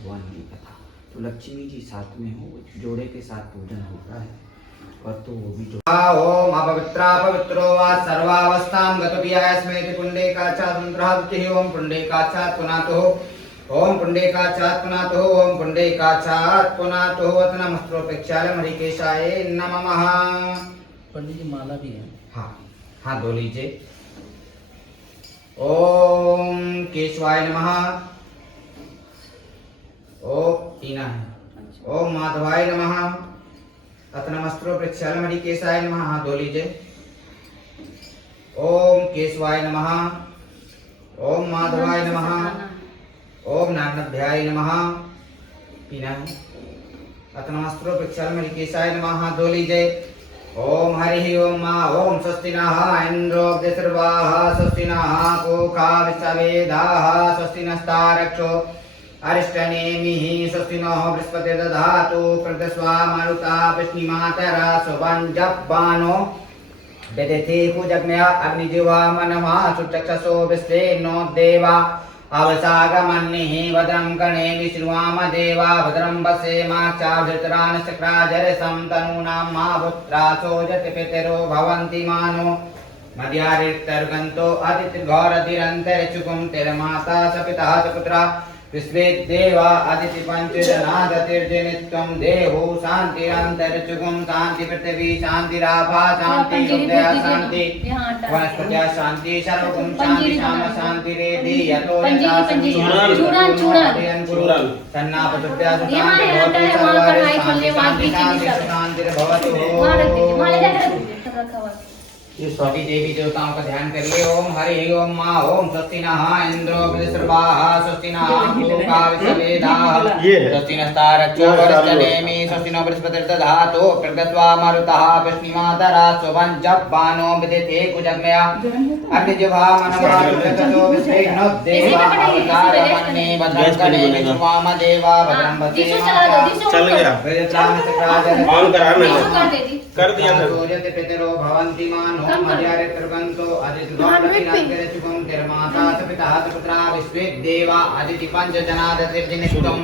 भगवान की कथा। तो लक्ष्मी जी साथ में हो, जोड़े के साथ पूजन होता है और तो वो भी ओम अपवित्रा पवित्रो वा सर्वावस्थां गतव्यास्मेति पुण्डेकाचातुन्द्रावृत्तिः ओम पुण्डेकाचात् पुनातो ओम पुण्डेकाचात् पुनातो ओम पुण्डेकाचात् पुनातो नमस्त्रोपेक्षालम हरिकेशाय नमः। पंडित जी माला भी है। हाँ हाँ, दो लीजिए। ओम केशवाय नमः। ओम टीना है। ओम माधवाय नमः। अथ नमस्त्रो प्रक्षालम हरिकेशाय नमः। हाँ, दो लीजिए। ओम केशवाय नमः। ओम माधवाय नमः। ओम नारायणाभ्याय नमः। टीना है। अथ नमस्त्रो प्रक्षालम हरिकेशाय नमः। हाँ, दो लीजिए। ओम हरि ओम मा ओम स्वस्ति नः इंद्रो सर्वाः स्वस्ति नः पूषा विश्ववेदाः स्वस्ति नस्तारक्षो अरिष्टनेमिः स्वस्ति नः बृहस्पतिर्दधातु प्रदस्वा मारुता विष्णुमातरा सुवञ्जप्पानो ददति पूजग्म्या अग्निजिह्वा मनवा सुचक्षसो विश्वे नो देवा अवसागमन्निः भद्रं कर्णेभिः शृणुयाम देवा भद्रं पश्येमाक्षाभिर्तरानशक्राजरसं तनूनां मा पुत्रासो जति पितरो भवन्ति मानो मद्यारिर्तर्गन्तो अदितिर्घोरधिरन्तरिक्षुकुं तिर्माता च पिता च पुत्रा विश्वे देवा अदिति पञ्चजनादतिर्जनित्वं देहो शान्तिरन्तरिक्षुकुं शान्ति पृथिवी शान्तिराभा शान्ति हृदया शान्ति वनस्पत्या शान्ति सर्वगुण शान्ति श्याम शान्ति रेधि यतो यथा सन्नापचुभ्या शान्ति भवतु सर्वारे शान्ति शान्तिर्भवतु। ये सभी देवी देवताओं का ध्यान करिए। ओम हरि ओम मा ओम स्वस्ति नः इंद्रो सर्वाः स्वस्ति नः पूषा विश्ववेदाः स्वस्ति नस्तारक्षो अरिष्टनेमिः स्वस्ति नो बृहस्पतिर्दधातु प्रदत्वा मारुतः विष्णुमातरा सुवञ्जप्पानो विदधते कुजग्म्या अग्निजिह्वा मनवा सुचक्षसो विश्वे नो देवा अवतारमन्ये भद्रं कर्णेभिः शृणुयाम देवा भद्रं पश्येमाक्षाभिर्तरानशक्राजरसं चल गया ऑन करा मैंने कर दिया सोजते पितरो भवन्ति मानो मर्यादिर्गन्तो अदितिर्घोरधिरन्तरिक्षुकुं तिर्माता च पिता च पुत्रा विश्वे देवा अदिति पञ्चजनादतिर्जनित्वं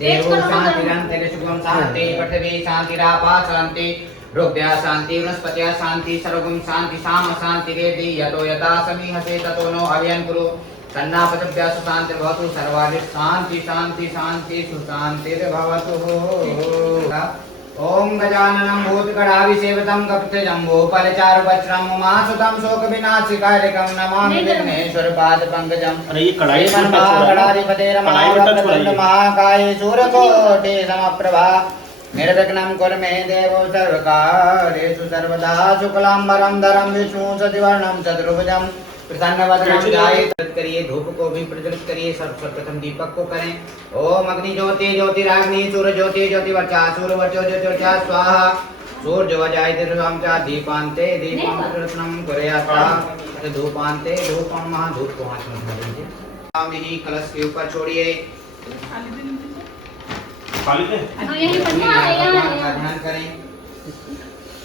देवो शान्तिरन्तरिक्षुकुं शान्ति पृथिवी शान्तिरापा शान्ति रुद्या शान्ति वनस्पत्या शान्ति सर्वगुण शान्ति साम शान्ति रेधि यतो यथा समीहसे ततो नो अव्ययं कुरु सन्नापचभ्या सुशान्तिर्भवतु सर्वादि शान्ति शान्ति शान्ति सुशान्तिर्भवतु। ओम गजाननं भूतगणाभिसेवितं कपितजम्बूफलचारुभक्षणं उमासुतं शोकविनाशिकारिकं नमामि विघ्नेश्वर पादपङ्कजम्। अरे ये कढ़ाई महाकाय शूरकोटि समप्रभा निर्विघ्नं कुरु मे देवो सर्वकार्येषु सर्वदा शुक्लाम्बरं धरं विष्णु शशिवर्णं चतुर्भुजं प्रसन्नवदनं ध्यायेत्। करिए धूप को भी प्रज्वलित करिए। सर्वप्रथम दीपक को करें। ओम अग्नि ज्योति ज्योतिराग्नि सूर्य ज्योति ज्योतिवर्चा सूर्यवर्चो ज्योतिर्चा स्वाहा सूर्यवजायते च दीपान्ते दीपं प्रज्वलनं कुर्यात् धूपान्ते धूपं महाधूप को हाथ में धर लीजिए। ही कलश के ऊपर छोड़िए। भगवान का ध्यान करें।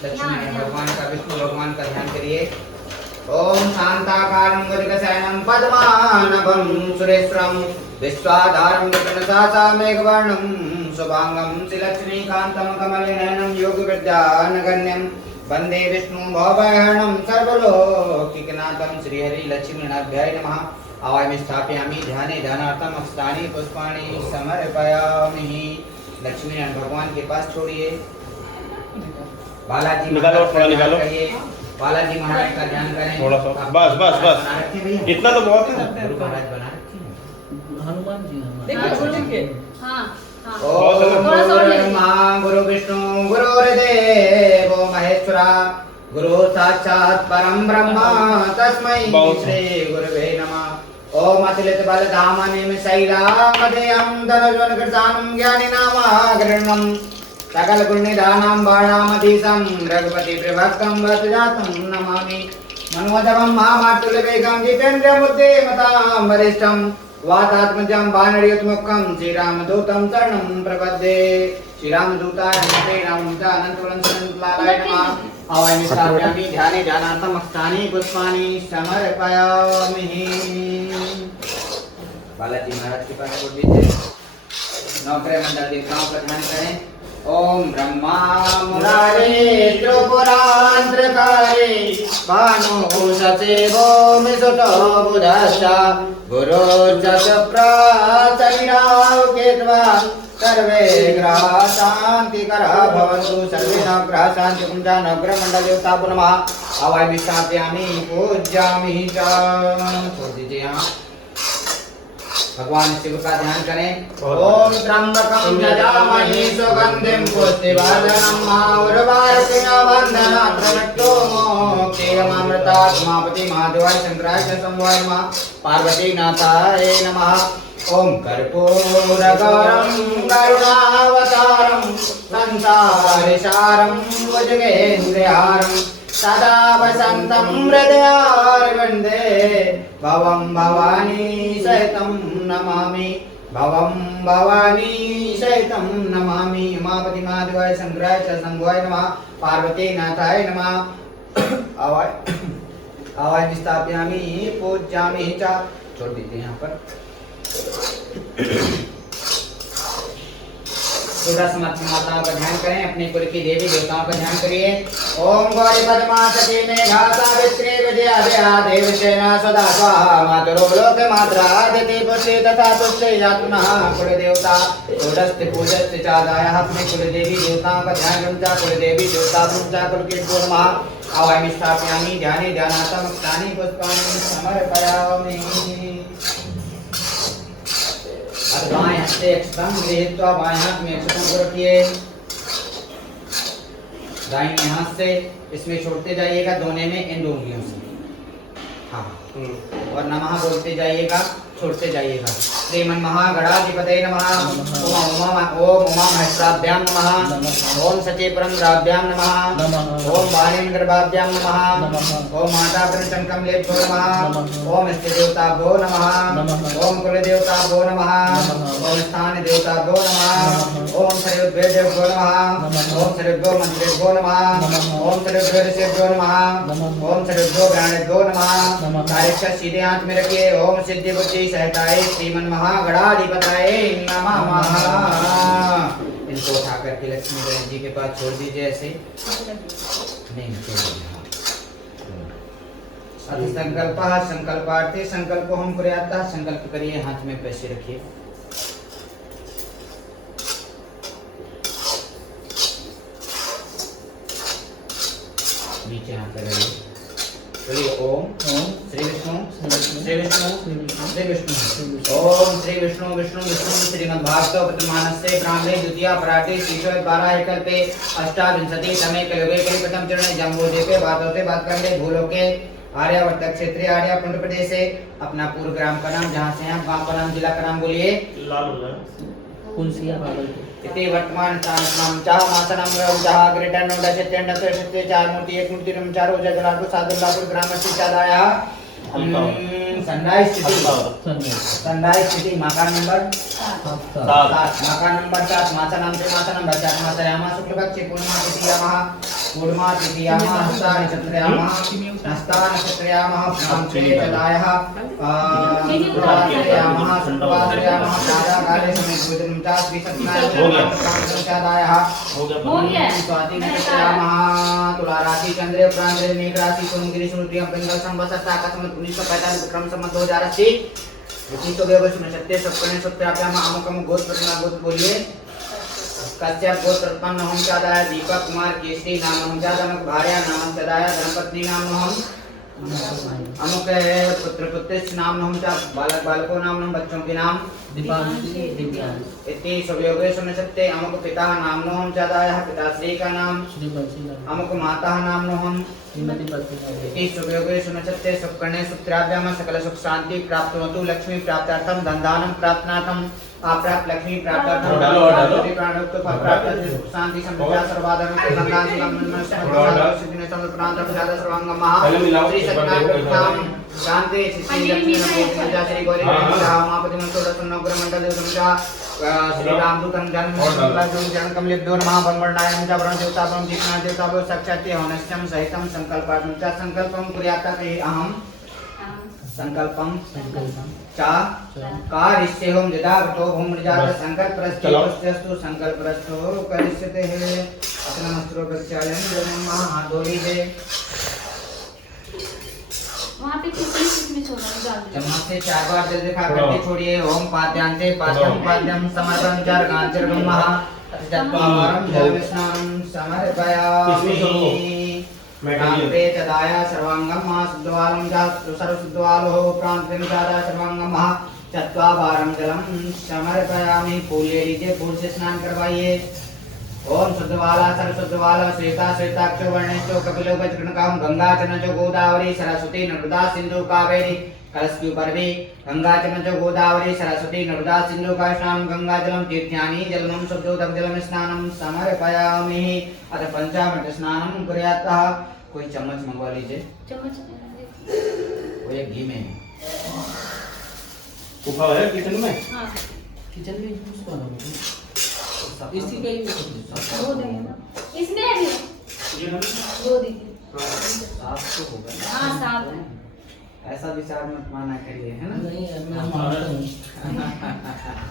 लक्ष्मी भगवान का विष्णु भगवान का ध्यान करिए। ओम शांताकारं गजकशयनं पद्मानभं सुरेश्वरं विश्वाधारं गगनसहसा मेघवर्णं शुभांगं श्रीलक्ष्मीकान्तं कमलनयनं योगविद्यानगण्यं वन्दे विष्णु भवभयहरणं सर्वलोकिकनाथं श्रीहरिलक्ष्मीनाथाय नमः। आवाहयामि स्थापयामि ध्याने ध्यानार्थं अक्षतानि पुष्पाणि समर्पयामि। लक्ष्मी नारायण भगवान के पास छोड़िए। बालाजी निकालो, थोड़ा निकालो। बालाजी महाराज का ध्यान करें। थोड़ा सा बस बस बस इतना तो बहुत है। गुरु महाराज बना रखे हनुमान जी ओम गुरु विष्णु गुरुर्देव महेश्वरा गुरु साक्षात् परम ब्रह्म तस्मै श्री गुरुवे नमः। ओम अतुलित बल धामनिम शैलामदेयं धनुर्वन कृतानं ज्ञानिनामाग्रणं सकल पुण्यदानं बाणामधीशं रघुपति प्रभक्तं वसुजातं नमामि। मनोजवं महामातुलवेगं जितेन्द्रमुद्देमतां वरिष्ठं वातात्मजं वानरयुतमुखं श्रीरामदूतं शरणं प्रपद्ये। श्रीरामदूताय नमः। रामदूतानन्तवरं शरणलालाय नमः। आवाहयामि स्थापयामि ध्याने ध्यानार्थं अक्षतानि पुष्पाणि समर्पयामि। बालाजी महाराज के पास छोड़ दीजिए। नवग्रह मंडल देवताओं का ध्यान करें। ओम ब्रह्मा मुरारे त्रिपुरांतकारे भानु सचिवो मिसुतो बुधश्च गुरुर्चक्रप्राचरिराव केत्वा सर्वे ग्रह शांतिकरः भवन्तु। सर्वे नवग्रह शांति पुंजा नवग्रह मंडल देवता नमः। हवाई विस्थापयामि पूज्यामि च। छोड़ दीजिए यहाँ। भगवान शिव का ध्यान करें। ओम त्र्यंबकं यजामहे सुगंधिं पुष्टिवर्धनम् उर्वारुकमिव बन्धनात् प्रणक्तोमोक्षेयमामृतात् उमापति महादेवाय शंकराय च शंभुवाय नमः। पार्वतीनाथाय नमः। ओम कर्पूरगौरं करुणावतारं संसारसारं भुजगेन्द्रहारं सदा वसन्तं हृदयारविन्दे भवं भवानी सहितं नमामि। भवं भवानी सहितं नमामि। उमापति महादेवाय शंकराय च शंभुवाय नमः। पार्वतीनाथाय नमः। आवाज स्थापयामि पूज्यामि च। छोड़ दीजिए यहाँ पर। समर्थ माताओं का ध्यान करें। अपने कुल की देवी देवताओं का ध्यान करिए। ओम गौरी पद्मा सती मेघा सावित्री विजया दया देवसेना सदा स्वाहा मातरो लोक मात्रा दिति पुष्टि तथा तुष्टि यात्मनः कुल देवता षोडश पूजस्थ चादायः। अपने कुल देवी देवताओं का ध्यान रखता कुल देवी देवता पुंसा कुल के नमः। आवामि स्थापयामि ध्याने ध्यानार्थं मुक्तानि पुष्पाणि समर्पयामि। बाएं हाथ से अक्षतम गृहीत्वा बाएं हाथ में अक्षतम को रखिए। दाहिने हाथ से इसमें छोड़ते जाइएगा दोने में इन दो उंगलियों से। हाँ और नमः बोलते जाइएगा छोड़ते जाइएगा। श्रीमन महागणाधिपतये नमः। ओम उमा महेश्वराभ्यां नमः। ओम सचेपरंद्राभ्यां नमः। ओम बालेन गर्भाभ्यां नमः। ओम माता शंकम लेभ्यो नमः। ओम इष्ट देवताभ्यो नमः। ओम कुल देवताभ्यो नमः। ओम स्थान देवताभ्यो नमः। ओम सर्वभ्यो नमः। ओम सर्वभ्यो मंत्रेभ्यो नमः। ओम सर्वभ्यो ऋषिभ्यो नमः। ओम सर्वभ्यो ज्ञानेभ्यो नमः। तारीख सीधे हाथ में रखिए। ओम सिद्धि बुद्धि सहताय श्रीमन महागणाधिपतये नमः। इनको उठा करके लक्ष्मी गणेश जी के पास छोड़ दीजिए। ऐसे नहीं छोड़ दीजिए। अति संकल्प संकल्पार्थे संकल्प हम प्रयाता। संकल्प करिए। हाथ में पैसे रखिए। नीचे हाथ करिए। बोलिए ओम श्री विष्णु श्री विष्णु श्री विष्णु। ओम श्री विष्णु विष्णु विष्णु श्रीमद्भागवत प्रमाणस्य ब्राह्मणे द्वितीय पराठे शीर्षो 12 एकल्पे अष्टाविंशति तमे कलियुगे कलिप्रथम चरणे जम्बूद्वीपे भारतों बात करने भूलोके आर्यावर्त क्षेत्रीय आर्यापुंड प्रदेश से अपना पूर्व ग्राम का नाम जहाँ से हैं गांव का नाम जिला का नाम बोलिए। इति वर्तमान स्थानम चाह मासनम रवजहा ग्रेटर नोडा चेतन दशते चार मूर्ति एक मूर्ति नम चार हो जगलापुर सादुल्लापुर ग्राम से चादाया। सनराइज स्थिति मकान नंबर 7 मकान नंबर 7 मासा नाम से मासा नंबर 4 मासा यामा शुक्ल पक्ष पूर्णिमा तिथि यामा हस्ता नक्षत्र यामा नाम से चलायः यामा शुक्रवार यामा सारा कार्य समय पूजन 49 श्री सत्यनारायण चादायः हो गया स्वाति नक्षत्र यामा तुला राशि चंद्र प्रांत मेघ राशि सोमगिरी सूर्य बंगाल संवत्सर साका संवत 1945 विक्रम संवत 2080 इति तो व्यवस नक्षत्र सप्तने सत्याभ्याम अमुकम गोत्र गोत्र बोलिए। कश्यप गोत्र उत्पन्न हम चादाय दीपक कुमार केसरी नाम हम चादनक भार्या नाम चादाय धर्मपत्नी नाम हम अमुक पुत्र पुत्रिष्ठ नाम हम चा बालक बालकों नाम बच्चों के नाम दीपांशी दिव्यांश इति सवयोगेषु नक्षत्रे अमुक पिता नाम नो हम चादाय पिताश्री का नाम श्रीवंशी अमुक माता नाम नो हम श्रीमती इति सवयोगेषु नक्षत्रे सुकर्णे सुत्राभ्याम सकल सुख शांति प्राप्तवतु लक्ष्मी प्राप्त्यर्थम धनदानं प्राप्तनार्थम प्राप्त लक्ष्मी प्राप्त प्राणोक्त प्राप्त शांति समृद्धि सर्वाधर्म संधान सिद्धिने समर्पणांत प्रसाद सर्वांगम श्री सत्यनारायण शांति श्री लक्ष्मी पूजा श्री गौरी महापति मंत्र नवग्रह मंडल देवता श्री रामदूतम जन्म कमलेभ्यो नमः बंगवर्णाय नमः वरुण देवता वरुण दीपनाथ देवता साक्षात् होनस्यं सहितं संकल्पार्थं च संकल्पं कुर्यात् अहम् संकल्पम संकल्पम चा कारिष्येहम यदावतो भूमृजात बस। संकल्परस्तु चलो। प्रत्यस्तु संकल्परस्तु करिष्यते है अपना मस्त्रो प्रक्षालन जन्म हाथ धो लीजिए वहाँ पे किसमें छोड़ना है डाल दीजिए। चम्मच से 4 बार जल दिखा करके छोड़िए ओम पाद्यांते पाद्यम पाद्यम समर्पण चार्गांचर्गम महा तत्पावरम जल स्नानं समर्पयामि प्रांते चदाया सर्वांगम महा शुद्धवालम जातु सर्वशुद्धवालो प्रांते चदाया सर्वांगम महा चत्वारं जलम समर्पयामि। फूल ले लीजिए फूल से स्नान करवाइए ओम शुद्धवाला सरस्वतवाला श्वेता श्वेताक्षो वर्णेशो कपिलो गजगणकाम गंगा चनचो गोदावरी सरस्वती नर्मदा सिंधु कावेरी कलश के ऊपर भी गंगा चनचो गोदावरी सरस्वती नर्मदा सिंधु का स्नान गंगा जलम तीर्थ्यानि जलमं शुद्धोदक जलम स्नानं समर्पयामि। अथ पंचामृत स्नानं कुर्यातः। कोई चम्मच मंगवा लीजिए चम्मच वो एक घी में कुफा है किचन में हाँ किचन में यूज करना होगा इसी का ही यूज दो देंगे ना इसमें है भी ये ना दो दीजिए साफ तो होगा ना। हाँ साफ है ऐसा विचार मत माना करिए है ना नहीं यार मैं मानता हूँ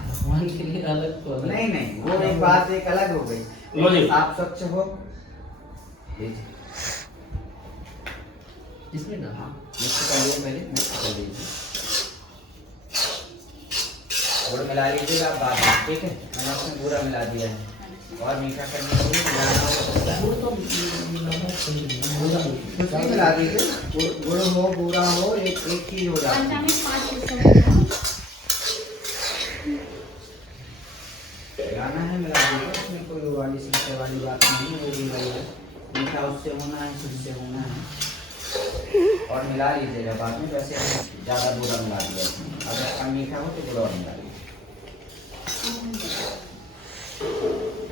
भगवान के लिए अलग तो अलग नहीं नहीं वो एक बात एक अलग हो गई लो जी। आप स्वच्छ हो लीजिए। इसमें ना हाँ मिक्स कर लीजिए पहले मिक्स कर लीजिए गुड़ मिला लीजिएगा आप बाद में ठीक है मैंने उसमें पूरा मिला दिया है और मीठा करने के लिए मिलाना हो सकता है गुड़ तो मिलाना सही नहीं है कुछ भी मिला दीजिए गुड़ हो बूरा हो एक चीज हो जाती है पंचामृत 5 हिस्सों में गाना है मिला दीजिए उसमें कोई वो वाली समस्या वाली बात नहीं है वो भी वही है मीठा उससे होना है उससे होना है और मिला लीजिएगा बाद में वैसे हमने ज़्यादा बूरा मिला दिया इसमें। अगर कम मीठा हो तो गुड़ और मिला लीजिए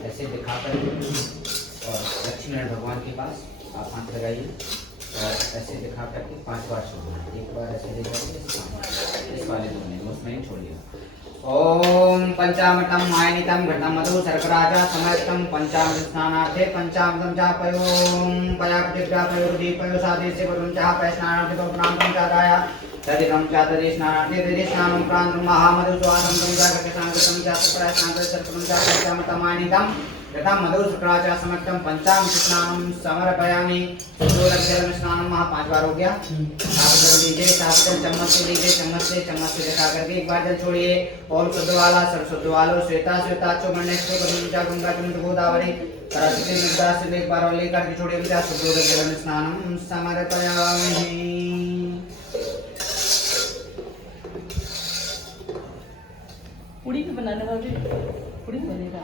ऐसे दिखा कर और लक्ष्मीनारायण भगवान के पास आप हाथ लगाइए और ऐसे दिखा करके 5 बार छोड़ना है। एक बार ऐसे लेकर इस वाले धोने में उसमें ही छोड़िए। ओम पंचामृतम मायनितम घटम मधु शर्कराजा समयतम पंचामृत स्नानार्थे पंचामृतम चापयोम पयापति चापयोरुधि पयो साधे से वरुण चापय स्नानार्थे तो प्रांतम चादाया तदिकम चातदे स्नानार्थे तदे स्नानं प्रांतम महामधु स्वादं तम जागृत सांगतम चापय स्नानार्थे सर्पम चापयमृतम मायनितम घटम मधु शर्कराजा समयतम पंचामृत स्नानं समर्पयामि। शुद्धोदक जल में स्नानं महा 5 बार हो गया। आप जल लीजिए साफ चम्मच से लीजिए चम्मच से दिखा करके एक बार जल छोड़िए ओम शुद्धवाला सरस्वतवालो श्वेता श्वेताक्षो वर्णेशो गंगा गंगा चंद्र गोदावरी सरस्वती नर्मदा सिंधु एक बार और लेकर के छोड़िए विचार शुद्धोदक जल में स्नानं समर्पयामि। पूड़ी भी बनाने वाली पूड़ी बनेगा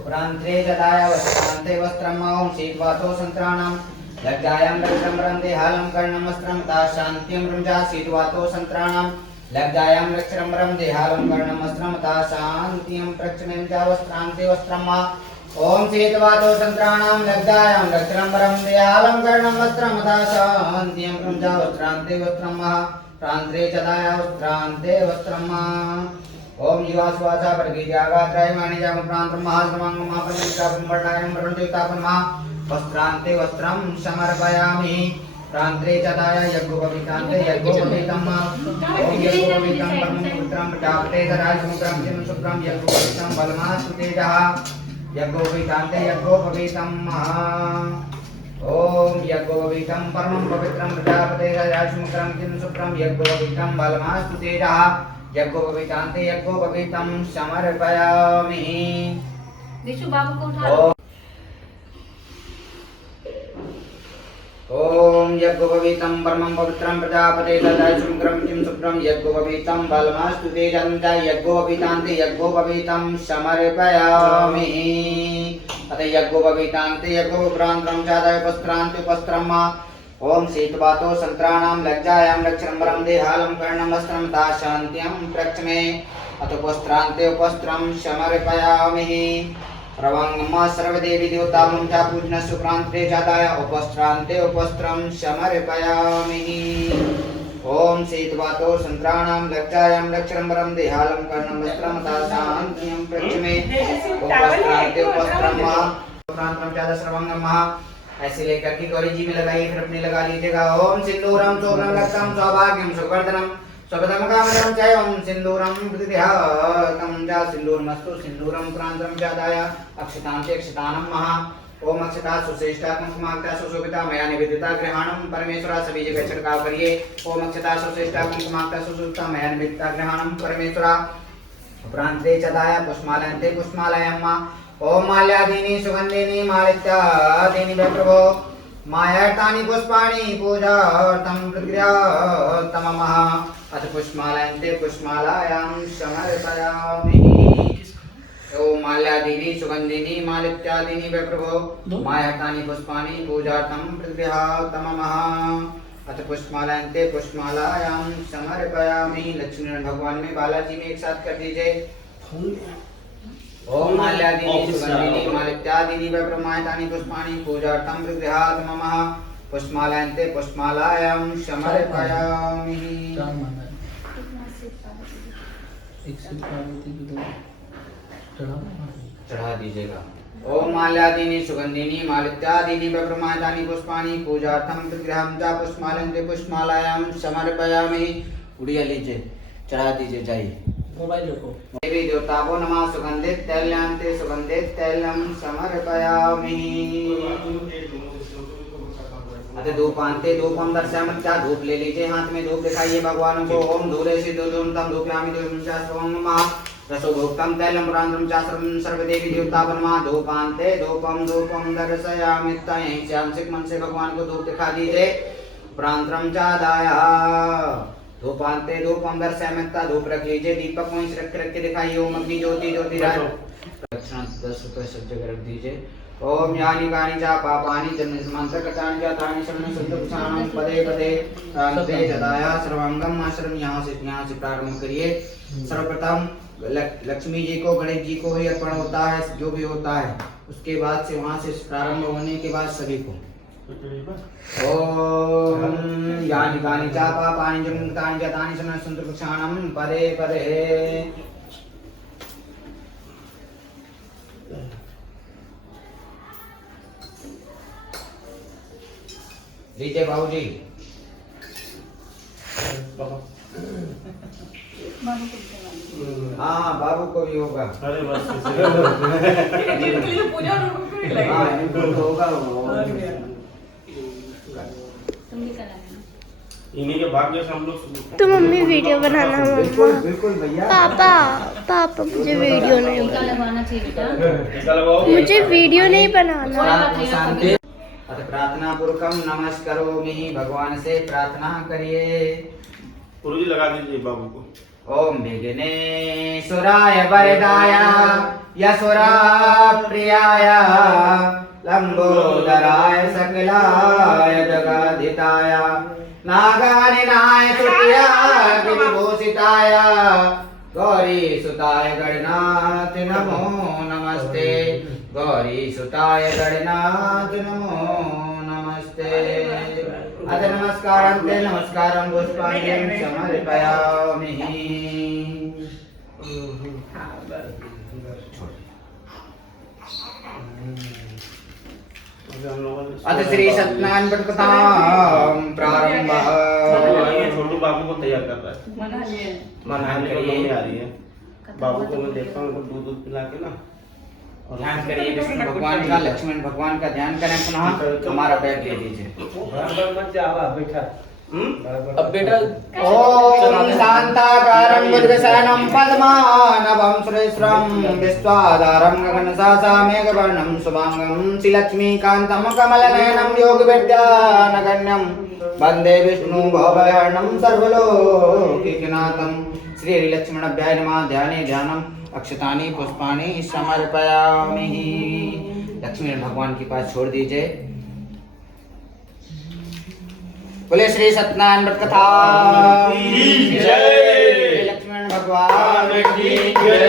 उपरांते जदाय वस्त्रांते वस्त्रम ओम शीतवातो संत्राणाम लज्जायां लक्षम्रं देहालं कर्णं वस्त्रं ता शान्त्यं रुजा शीतवातो संत्राणाम लज्जायां लक्षम्रं देहालं कर्णं वस्त्रं ता शान्त्यं प्रक्षमें च वस्त्रांते वस्त्रम ओम शीतवातो संत्राणां लज्जायां लक्षम्रं देहालं कर्णं वस्त्रं ता शान्त्यं रुजा वस्त्रांते वस्त्रम प्रांते जदाय वस्त्रांते वस्त्रम ओम जीवाश्वासा वर्गीयागात्राय वाणिज्यम प्रांतम महासमांग महापंचापम वर्णायम वर्णयुक्तापन महा वस्त्रांते वस्त्रम समर्पयामि। प्रांते चदाय यज्ञोपवीतांते यज्ञोपवीतम ओम यज्ञोपवीतम परमं पुत्रं प्रजापते दराय समुद्रं जिम शुक्रं यज्ञोपवीतम बलमास्तुतेजः यज्ञोपवीतांते यज्ञोपवीतम ओम यज्ञोपवीतम परमं पवित्रं प्रजापते दराय समुद्रं जिम शुक्रं यज्ञोपवीतम बलमास्तुतेजः यज्ञोपवीतांते यज्ञोपवीतम समर्पयामि। विशु बाबू को उठा ओम ओम यज्ञोपवीतं परमं पवित्रं प्रजापते ददाय शुक्रं किं शुक्रं यज्ञोपवीतं बलमास्तु तेजं च यज्ञोपवीतान्ते यज्ञोपवीतं समर्पयामि। अत यज्ञोपवीतान्ते यज्ञोपप्रान्तं चादाय उपस्त्रान्ते उपस्त्रम् ओम शीतवातो संत्राणां लज्जायां लक्षम्बरं देहालं कर्णं वस्त्रं ता शान्त्यं प्रक्षमे अथ उपस्त्रान्ते उपस्त्रं समर्पयामि। सर्वांगमा सर्वदेवी देवतामं च पूजनस्य प्रान्ते जाताय उपस्त्रान्ते उपस्त्रं समर्पयामि। ओम शीतवातो संत्राणाम लज्जायां लक्षणंबरम देहालम कर्णम वस्त्रम तासांत्यं प्रक्षमे उपस्त्राते उपस्त्रम महा प्रांतम चाद सर्वंगम महा ऐसे लेकर के गौरी जी में लगाइए, फिर अपने लगा लीजिएगा। ओम सिंदूरम शोभनम लक्षम सौभाग्यम सुवर्धनम स्वपदम कामदम च ओम सिंदूरम प्रतिध्यातम च सिंदूरमस्तु सिंदूरम प्रांतम चादाय अक्षतां च अक्षतानम महा ओम अक्षता सुश्रेष्ठा कुंकुमाक्ता सुशोभिता मया निवेदिता ग्रहणम परमेश्वरा सभी जगह छिड़काव करिए। ओम अक्षता सुश्रेष्ठा कुंकुमाक्ता सुशोभिता मया निवेदिता ग्रहणम परमेश्वरा प्रांते चदाय पुष्पमालयन्ते पुष्पमालयम्मा ओम माल्यादीनि सुगंधिनि मालित्यादीनि वै प्रभो मायार्तानि पुष्पाणि पूजार्थं प्रक्रियातमः अथ पुष्पमालयन्ते पुष्पमालायां समर्पयामि। ओम माल्यादीनि सुगंधिनि मालित्यादीनि वै प्रभो मायार्तानि पुष्पाणि पूजार्थं प्रक्रियातमः अथ पुष्पमालयन्ते पुष्पमालायां समर्पयामि। लक्ष्मीनारायण भगवान में बालाजी में एक साथ कर दीजिए। ओम माल्यादीनि सुगंधिनि मालित्यादीनि वै प्रमायतानि पुष्पाणि पूजार्थं प्रगृहात् मम पुष्पमालयन्ते पुष्पमालायां समर्पयामि। चार माला है। एक शिव पार्वती की दो चढ़ा दीजिएगा। ओम माल्यादीनि सुगंधिनि मालित्यादीनि वै प्रमायतानि पुष्पाणि पूजार्थं प्रगृहं च पुष्पमालयन्ते पुष्पमालायां समर्पयामि। उड़िया लीजिए, चढ़ा दीजिए, जाइए। मोबाइल रखो। देवी देवताभ्यो नमः सुगंधित तैल्यान्ते सुगंधित तैलम समर्पयामि। अतः धूपान्ते धूपम दर्शयामि। क्या धूप ले लीजिए, हाथ में धूप दिखाइए भगवान को। ओम धूरे सिद्धूर्धूम तम धूपयामि धूपं च सर्वं रसोभोक्तं तैलं पुराणं च सर्वदेवी देवताभ्यो नमः। धूपान्ते धूपम धूपम दर्शयामि। यहीं से आंशिक मन से भगवान को धूप दिखा दीजिए। प्रांतरं चादाय धूपान्ते धूपम दर्शयामि। धूप रख लीजिए, दीपक वहीं से रख के दिखाइए। ओम अग्नि ज्योति ज्योतिराज दक्षिणा 10 रुपए सब जगह रख दीजिए। ओम यानि कानि च पापानि जन्मसमान्तरकृतानि च तानि शमनं सन्तुक्षाणं पदे पदे तान्ते जदाया सर्वांगम आश्रम। यहाँ से प्रारंभ करिए। सर्वप्रथम लक्ष्मी जी को गणेश जी को ही अर्पण होता है, जो भी होता है उसके बाद से वहाँ से प्रारंभ होने के बाद सभी को। ओम यानि कानि च पापानि जन्मतानि च तानि शमनं सन्तुक्षाणं पदे पदे। लीजिए बाबूजी। हाँ बाबू को भी होगा। अरे बस जिनके लिए पूजा उनको भी लगेगा। हाँ इनको तो होगा। तुम भी करा लेना। इन्हीं के भाग्य से हम लोग। तो मम्मी वीडियो बनाना बिल्कुल मम्मा। बिल्कुल भैया। पापा मुझे वीडियो नहीं टीका बनाना। लगवाना चाहिए बेटा। टीका लगाओ। मुझे वीडियो नहीं बनाना। शांति। अतः प्रार्थना पूर्वकम नमस्करोमि। भगवान से प्रार्थना करिए। गुरुजी लगा दीजिए बाबू को। ओम विघ्नेश्वराय वरदाय यशोरा प्रियाय लंबोदराय सकलाय जगदिताय नागानिनाय तुल्याय विभूषिताय गौरी सुताय गणनाथ नमो नमस्ते। गौरी सुताय गणनाथ नमो नमस्ते। अथ नमस्कारं नमस्कारं पुष्पाञ्जलिं समर्पयामि। अथ श्री सत्यनारायण व्रत कथां प्रारंभः। छोटू बाबू को तैयार कर रहा है। मना लिए। मनाने को नहीं आ रही है। बाबू को मैं देखता हूँ दूध दूध पिला के ना। ध्यान करिए विष्णु भगवान का, लक्ष्मण भगवान का ध्यान करें। पुनः हमारा बैग ले लीजिए। अब बेटा ओम शांताकारं भुजगशयनं पद्मानाभं सुरेश्वरं विश्वाधारं गगनसहसा मेघवर्णं शुभांगं श्रीलक्ष्मीकान्तं कमलनयनं योगविद्यानगण्यं वन्दे विष्णु भवभयहरणं सर्वलोकैकनाथं। श्रीलक्ष्मणाभ्याय नमः। ध्याने ध्यानम् अक्षतानि पुष्पाणि समर्पयामि। लक्ष्मी भगवान के पास छोड़ दीजिए। बोले श्री सत्यनारायण व्रत कथा की जय। लक्ष्मण भगवान की जय।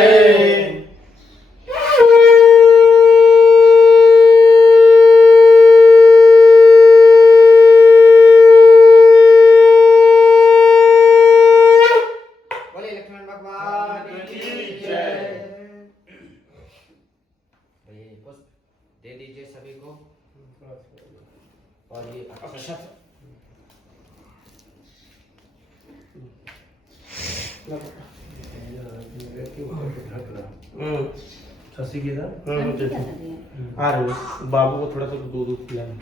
भगवान की जय। ये पुष्प दे दीजिए सभी को और ये अक्षत शशि की था आ रहे हो बाबू को थोड़ा सा दूध पिलाना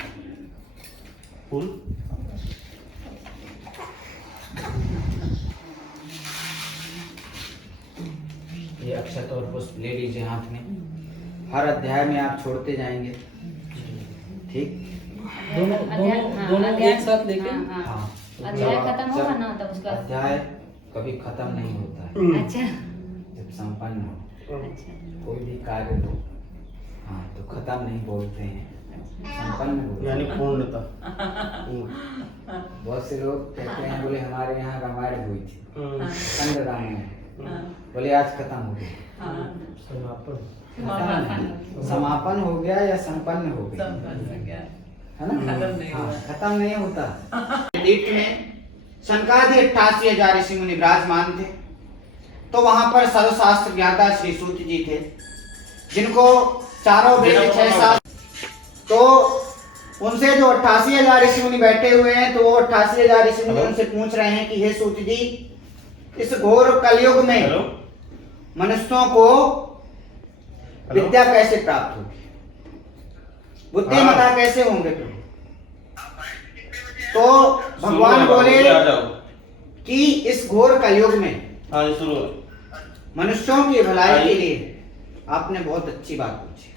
फूल ये अक्षत और पुष्प ले लीजिए हाथ में। हर अध्याय में आप छोड़ते जाएंगे, ठीक? दोनों अध्याय- दोनों हाँ, दोनों अध्याय- एक साथ लेके हाँ, हाँ। हाँ। अध्याय जब- खत्म होगा जब ना तब उसका अध्याय कभी खत्म नहीं होता है। अच्छा जब संपन्न हो अच्छा कोई भी कार्य हो, हाँ, तो खत्म नहीं बोलते हैं, संपन्न बोलते यानी हैं। पूर्णता बहुत से लोग कहते हैं, बोले हमारे यहाँ रामायण हुई थी, खंड रामायण, बोले आज खत्म हो गई। समापन समापन हो गया या संपन्न हो गया, है ना? खत्म नहीं हाँ, हुआ। खत्म नहीं होता। दीप्त में शनकादि 88,000 ऋषि मुनि विराजमान थे। तो वहां पर सर्वशास्त्र ज्ञाता श्री सूत जी थे, जिनको चारों वेद 6 साल, तो उनसे जो 88,000 ऋषि मुनि बैठे हुए हैं, तो वो 88,000 ऋषि मुनि उनसे पूछ रहे हैं कि हे सूत जी, इस घोर कलयुग में हेलो मनुष्यों को विद्या कैसे प्राप्त होगी, बुद्धिमता कैसे होंगे प्रभु? तो भगवान बोले आ जाओ। कि इस घोर कलयुग में हाँ जी शुरू मनुष्यों की भलाई के लिए आपने बहुत अच्छी बात पूछी।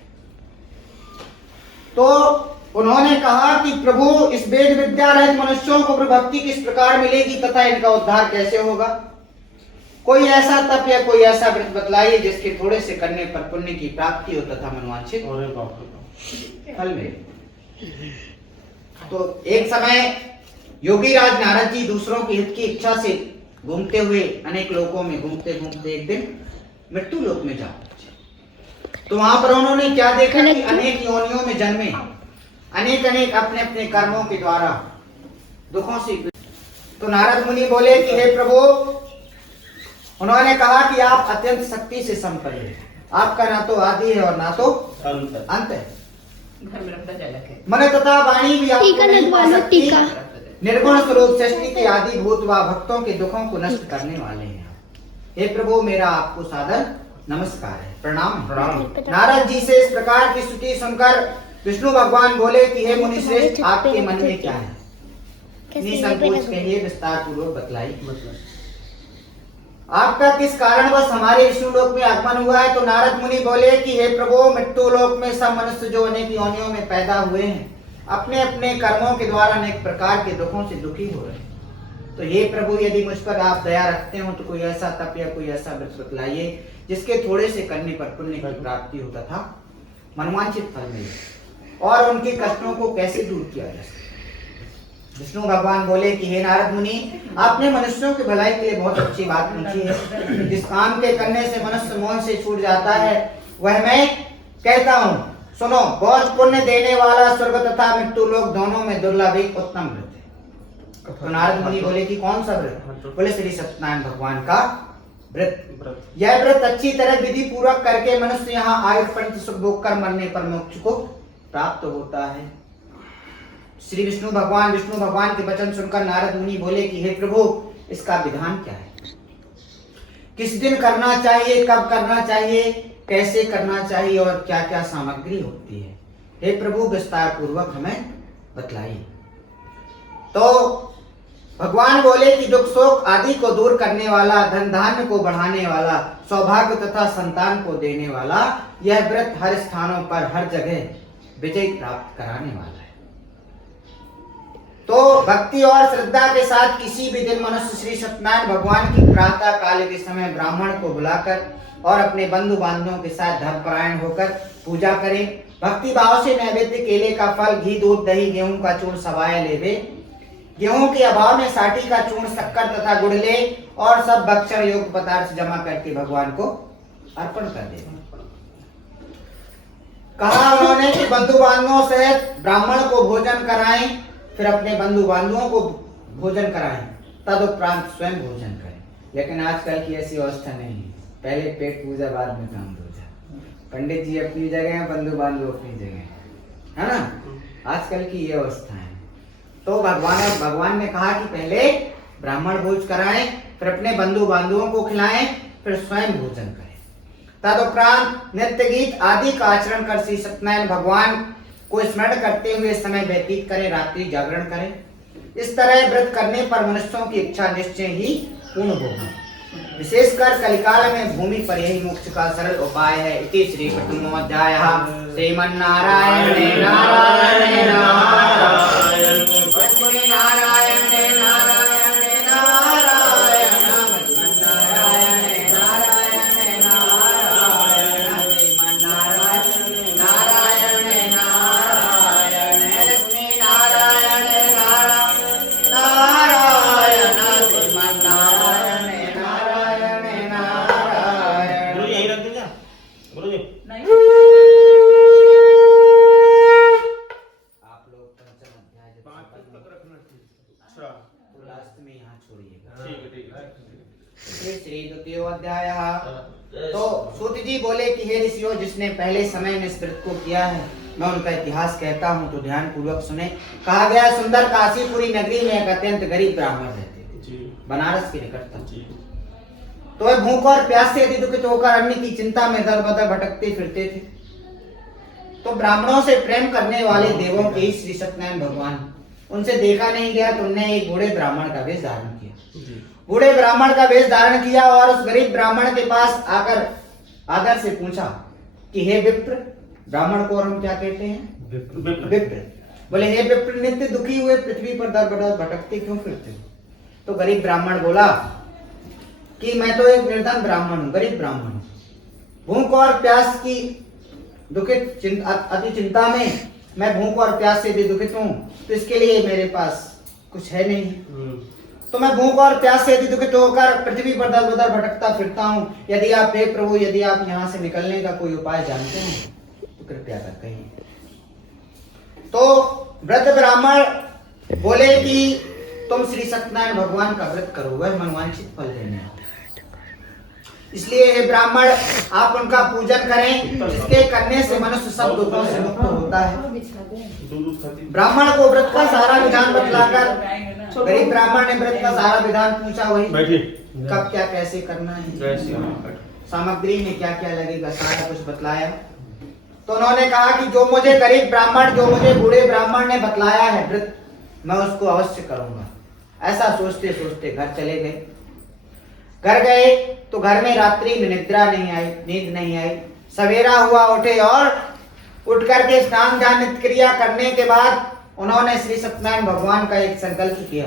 तो उन्होंने कहा कि प्रभु, इस वेद विद्या रहित मनुष्यों को भक्ति किस प्रकार मिलेगी तथा इनका उद्धार कैसे होगा? कोई ऐसा तप या कोई ऐसा व्रत बतलाइए जिसके थोड़े से करने पर पुण्य की प्राप्ति हो तथा मनवांछित अरे बाप रे फल मिले। तो एक समय योगी राज नारद जी दूसरों के हित की इच्छा से घूमते हुए अनेक लोकों में घूमते घूमते एक दिन मृत्यु लोक में जा पहुंचे। तो वहां पर उन्होंने क्या देखा कि अनेक योनियों में जन्मे, अनेक अनेक अपने अपने कर्मों के द्वारा दुखों से। तो नारद मुनि बोले कि हे प्रभु, उन्होंने कहा कि आप अत्यंत शक्ति से संपन्न हैं, आपका ना तो आदि है और ना तो अंत अंत है। घर में रखता झलक है मन तथा वाणी भी आपको टीका नहीं पा लगवा लो, सकती। टीका। निर्गुण स्वरूप सृष्टि के आदि भूत व भक्तों के दुखों को नष्ट करने वाले हैं। हे प्रभु, मेरा आपको सादर नमस्कार है, प्रणाम है। प्रणाम। नारद जी से इस प्रकार की स्तुति सुनकर विष्णु भगवान बोले कि हे मुनि श्रेष्ठ, आपके मन में क्या है? निसंकोच कहिए, विस्तार पूर्वक बतलाइए। मतलब आपका किस कारणवश हमारे विष्णु लोक में आगमन हुआ है? तो नारद मुनि बोले कि हे प्रभु, मृत्यु लोक में सब मनुष्य जो अनेक योनियों में पैदा हुए हैं, अपने अपने कर्मों के द्वारा अनेक प्रकार के दुखों से दुखी हो रहे हैं। तो हे प्रभु, यदि मुझ पर आप दया रखते हो तो कोई ऐसा तप या कोई ऐसा व्रत बतलाइए जिसके थोड़े से करने पर पुण्य की प्राप्ति हो तथा मनवांछित फल मिले, और उनके कष्टों को कैसे दूर किया जा सके। विष्णु भगवान बोले कि हे नारद मुनि, आपने मनुष्यों की भलाई के लिए बहुत अच्छी बात पूछी है। जिस काम के करने से मनुष्य मोह से छूट जाता है वह मैं कहता हूँ, सुनो। बहुत पुण्य देने वाला स्वर्ग तथा मृत्यु लोक दोनों में दुर्लभ एक उत्तम व्रत है। तो नारद मुनि बोले कि कौन सा व्रत? बोले श्री सत्यनारायण भगवान का व्रत। यह व्रत अच्छी तरह विधि पूर्वक करके मनुष्य यहाँ आयु पर्यंत सुख भोग कर मरने पर मोक्ष को प्राप्त होता है। श्री विष्णु भगवान के वचन सुनकर नारद मुनि बोले कि हे प्रभु, इसका विधान क्या है? किस दिन करना चाहिए, कब करना चाहिए, कैसे करना चाहिए और क्या क्या सामग्री होती है? हे प्रभु, विस्तार पूर्वक हमें बतलाइए। तो भगवान बोले कि दुख शोक आदि को दूर करने वाला, धन धान्य को बढ़ाने वाला, सौभाग्य तथा संतान को देने वाला यह व्रत हर स्थानों पर हर जगह विजय प्राप्त कराने वाला है। तो भक्ति और श्रद्धा के साथ किसी भी दिन मनुष्य श्री सत्यनारायण भगवान की प्रातः काल के समय ब्राह्मण को बुलाकर और अपने बंधु बांधवों के साथ धर्मपरायण होकर पूजा करे। भक्ति भाव से नैवेद्य केले का फल, घी, दूध, दही, गेहूं का चूर्ण सवाए लेवे। गेहूं के अभाव में साठी का चूर्ण, शक्कर तथा गुड़ ले और सब भक्षण योग्य पदार्थ जमा करके भगवान को अर्पण कर दे। कहा उन्होंने कि बंधु बांधवों सहित ब्राह्मण को भोजन कराएं, फिर अपने बंधु बांधवों को भोजन कराएं, तदुपरांत स्वयं भोजन करें। लेकिन आजकल की ऐसी अवस्था नहीं है। पहले पेट पूजा, बाद में काम पूजा। पंडित जी अपनी जगह हैं, बंधु बांधव अपनी जगह हैं, है ना। आजकल की ये अवस्था है। तो भगवान ने कहा कि पहले ब्राह्मण भोज कराएं, फिर अपने बंधु बांधवों को खिलाएं, फिर स्वयं भोजन करें। तदुपरांत नृत्य गीत आदि का आचरण कर श्री सत्यनारायण भगवान को स्मरण करते हुए समय व्यतीत करें, रात्रि जागरण करें। इस तरह व्रत करने पर मनुष्यों की इच्छा निश्चय ही पूर्ण होगी। विशेषकर कलिकाल में भूमि पर यही मोक्ष का सरल उपाय है। इति श्री प्रथमोऽध्यायः श्रीमन्नारायण नारायण नारायण लक्ष्मी नारायण नारायण नारायण श्रीमन्नारायण नारायण नारायण श्रीमन्नारायण नारायण नारायण लक्ष्मी नारायण नारायण नारायण श्रीमन्नारायण नारायण नारायण। गुरु जी यहीं रख दीजिए गुरु जी। नहीं आप लोग पंचम अध्याय जब 5 संपन्न तक रखना चाहिए। अच्छा तो लास्ट में यहाँ छोड़िएगा। ठीक है। श्री द्वितीय अध्याय। तो सूत जी बोले कि हे ऋषियों, जिसने पहले समय में इस व्रत को किया है, मैं उनका इतिहास कहता हूँ तो ध्यान पूर्वक सुने। कहा गया, सुंदर काशीपुरी नगरी में एक अत्यंत गरीब ब्राह्मण रहते थे, बनारस के निकटतम। तो वे भूख और प्यास से अति दुखित होकर अन्न की चिंता में दर बदर भटकते फिरते थे। तो ब्राह्मणों से प्रेम करने वाले देवों के श्री सत्यनारायण भगवान, उनसे देखा नहीं गया तो उन्होंने एक बूढ़े ब्राह्मण का वेश धारण किया। बूढ़े ब्राह्मण का वेश धारण किया और उस गरीब ब्राह्मण के पास आकर आदर से पूछा कि हे विप्र, ब्राह्मण को और हम क्या कहते हैं? विप्र। बोले हे विप्र, नित्य दुखी हुए पृथ्वी पर दर बदर भटकते क्यों फिरते हो? तो गरीब ब्राह्मण बोला कि मैं तो एक निर्धन ब्राह्मण हूँ, गरीब ब्राह्मण हूँ। भूख और प्यास की दुखित अति चिंता में मैं भूख और प्यास से भी दुखित हूँ, तो इसके लिए मेरे पास कुछ है नहीं। तो मैं भूख और प्यास से अति दुखित होकर पृथ्वी पर दर बदर भटकता फिरता हूँ। यदि आप हे प्रभु, यदि आप यहाँ से निकलने का कोई उपाय जानते हैं तो कृपया कर कहिए। तो वृद्ध ब्राह्मण बोले कि तुम श्री सत्यनारायण भगवान का व्रत करो, वह मनवांछित फल देने आते हैं। इसलिए हे ब्राह्मण, आप उनका पूजन करें, जिसके करने से मनुष्य सब दुखों से मुक्त होता है। ब्राह्मण को व्रत का सारा विधान बतलाकर गरीब ब्राह्मण ने व्रत का सारा विधान पूछा। वही कब क्या कैसे करना है, सामग्री में क्या क्या लगेगा, सारा कुछ बतलाया। तो उन्होंने कहा कि जो मुझे गरीब ब्राह्मण, जो मुझे बूढ़े ब्राह्मण ने बतलाया है व्रत, मैं उसको अवश्य करूंगा। ऐसा सोचते सोचते घर चले गए। घर गए तो घर में रात्रि में निद्रा नहीं आई, नींद नहीं आई। सवेरा हुआ, उठे और उठ करके स्नान ध्यान नित्य क्रिया करने के बाद उन्होंने श्री सत्यनारायण भगवान का एक संकल्प किया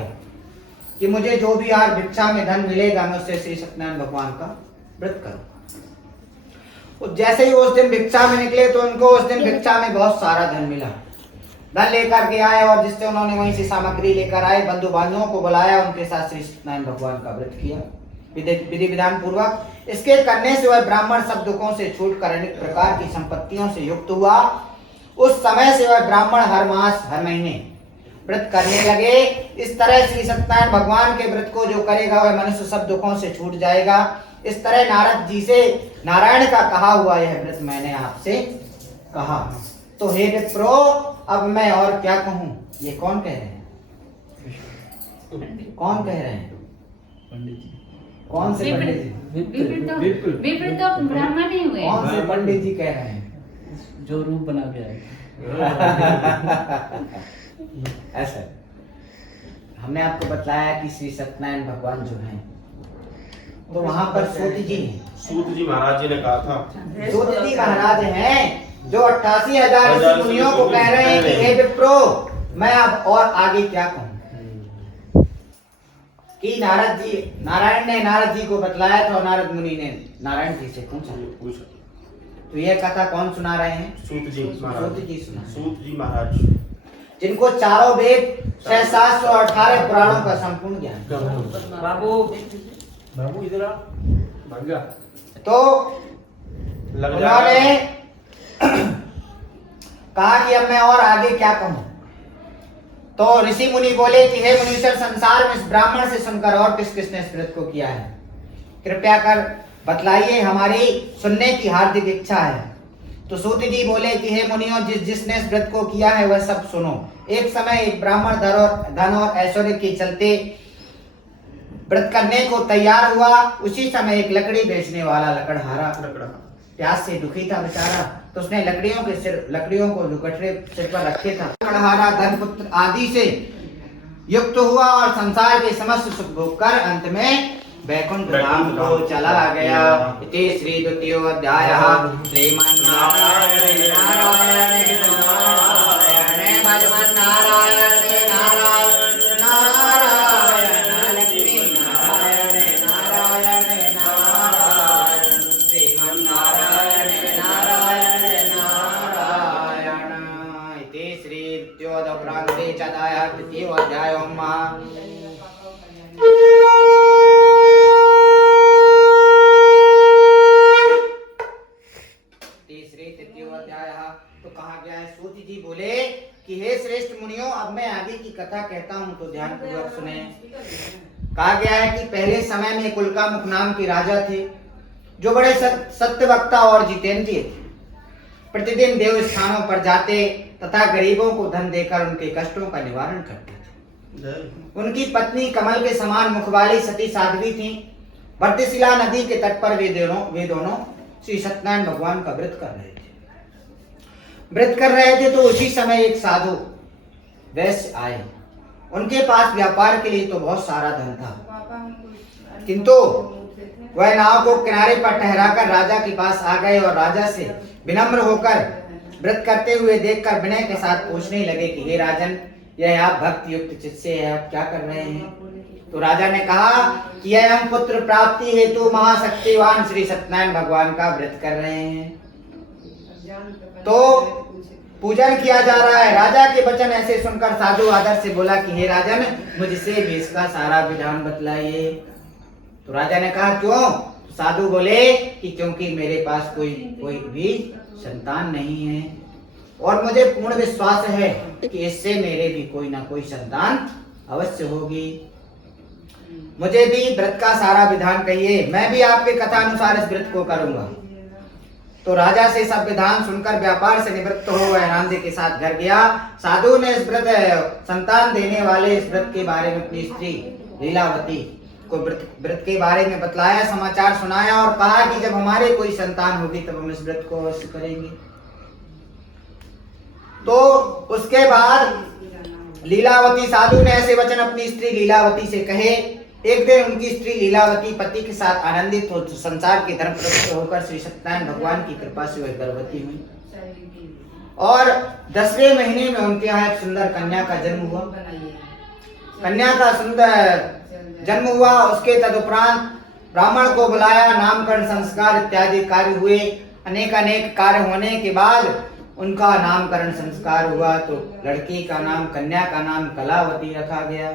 कि मुझे जो भी आज भिक्षा में धन मिलेगा, मैं उससे श्री सत्यनारायण भगवान का व्रत करूंगा। जैसे ही उस दिन भिक्षा में निकले तो उनको उस दिन भिक्षा में बहुत सारा धन मिला। धन लेकर के आए और जिससे उन्होंने वहीं से सामग्री लेकर आए, बंधु बांधवों को बुलाया, उनके साथ श्री सत्यनारायण भगवान का व्रत किया विधि विधान पूर्वक। इसके करने से वह ब्राह्मण सब दुखों से छूटकर अनेक प्रकार की संपत्तियों से युक्त हुआ। उस समय से वह ब्राह्मण हर मास हर महीने व्रत करने लगे। इस तरह श्री सत्यनारायण भगवान के व्रत को जो करेगा वह मनुष्य सब दुखों से छूट जाएगा। इस तरह नारद जी से नारायण का कहा हुआ यह व्रत मैंने आपसे कहा। तो हे विप्रो, अब मैं और क्या कहूँ? ये कौन कह रहे हैं? कौन कह रहे हैं? पंडित जी। कौन से पंडित जी? विप्र तो ब्राह्मण ही हुए। कौन से पंडित जी कह रहे हैं? जो रूप बना के आए। ऐसा हमने आपको बताया कि श्री सत्यनारायण भगवान जो हैं, तो वहां पर सूत जी हैं। सूत जी महाराज जी ने कहा था, सूत जी महाराज हैं जो 88,000 मुनियों को कह रहे हैं कि हे विप्रो, मैं अब और आगे क्या कहूँ? कि नारायण ने नारद जी को बतलाया था। नारद मुनि ने नारायण जी से पूछा। तो यह कथा कौन सुना रहे हैं? सूत जी महाराज। सूत जी सुना। सूत जी महाराज जिनको चारों वेद 718 पुराणों का संपूर्ण ज्ञान। बाबू इधर आ भाग्या। तो उन्होंने कहा कि अब मैं और आगे क्या कहूँ? तो ऋषि मुनि बोले कि हे मुनीश्वर, संसार में इस ब्राह्मण से सुनकर और किस किसने इस व्रत को किया है? कृपया कर बतलाइए, हमारी सुनने की हार्दिक इच्छा है। तो सूत जी बोले कि हे मुनियों, जिसने इस व्रत को किया है वह सब सुनो। एक समय एक ब्राह्मण धन और ऐश्वर्य के चलते व्रत करने को तैयार हुआ। उसी समय एक लकड़ी बेचने वाला लकड़हारा प्यास से दुखी था बेचारा, तो उसने लकड़ियों को जो गठरे सिर पर रखे था, लकड़हारा धन पुत्र आदि से युक्त हुआ और संसार के समस्त सुख भोग कर अंत में वैकुंठ धाम को चला गया। इति श्री द्वितीयो अध्यायः श्रीमन्नारायण नारायण नारायण भगवान नारायण नारायण नारायण लक्ष्मी नारायण नारायण नारायण श्रीमन्नारायण नारायण नारायण। इति श्री द्वितीयोदप्रान्ते चतुर्थः द्वितीयो अध्यायो तो कहा गया है। सूत जी बोले कि हे श्रेष्ठ मुनियों, अब मैं आगे की कथा कहता हूँ तो ध्यान पूर्वक सुने। कहा गया है कि पहले समय में कुलकामुख नाम के राजा थे, जो बड़े सत्यवक्ता और जितेंद्रिय थे। प्रतिदिन देव स्थानों पर जाते तथा गरीबों को धन देकर उनके कष्टों का निवारण करते थे। उनकी पत्नी कमल के समान मुख वाली सती साध्वी थी। वर्तशिला नदी के तट पर वे दोनों श्री सत्यनारायण भगवान का व्रत कर रहे थे। तो उसी समय एक साधु वैश्य आए। उनके पास व्यापार के लिए तो बहुत सारा धन था, किंतु वह नाव को किनारे पर ठहराकर राजा के पास आ गए और राजा से विनम्र होकर व्रत करते हुए देखकर विनय के साथ पूछने लगे कि हे राजन, यह आप भक्ति युक्त चित्त से आप क्या कर रहे हैं? तो राजा ने कहा कि यह हम पुत्र प्राप्ति हेतु महाशक्तिवान श्री सत्यनारायण भगवान का व्रत कर रहे हैं, तो पूजन किया जा रहा है। राजा के वचन ऐसे सुनकर साधु आदर से बोला कि हे राजन, मुझसे भी इसका सारा विधान बतलाइए। तो राजा ने कहा क्यों? तो साधु बोले कि क्योंकि मेरे पास कोई भी संतान नहीं है और मुझे पूर्ण विश्वास है कि इससे मेरे भी कोई ना कोई संतान अवश्य होगी। मुझे भी व्रत का सारा विधान कहिए, मैं भी आपके कथा अनुसार इस व्रत को करूंगा। तो राजा से सब विधान सुनकर व्यापार से निवृत्त हो वह रांझे के साथ घर गया। साधु ने इस व्रत संतान देने वाले इस व्रत के बारे में अपनी स्त्री लीलावती को व्रत के बारे में बतलाया, समाचार सुनाया और कहा कि जब हमारे कोई संतान होगी तब हम इस व्रत को अवश्य करेंगे। तो उसके बाद लीलावती साधु ने ऐसे वचन अपनी स्त्री लीलावती से कहे। एक दिन उनकी स्त्री लीलावती पति के साथ आनंदित हो संसार के धर्म प्रवृत्त होकर श्री सत्यनारायण भगवान की कृपा से वह गर्भवती हुई और 10वें महीने में उनके यहाँ एक सुंदर कन्या का जन्म हुआ। कन्या का सुंदर जन्म हुआ। उसके तदुपरांत ब्राह्मण को बुलाया, नामकरण संस्कार इत्यादि कार्य हुए। अनेक कार्य होने के बाद उनका नामकरण संस्कार हुआ। तो लड़की का नाम, कन्या का नाम कलावती रखा गया।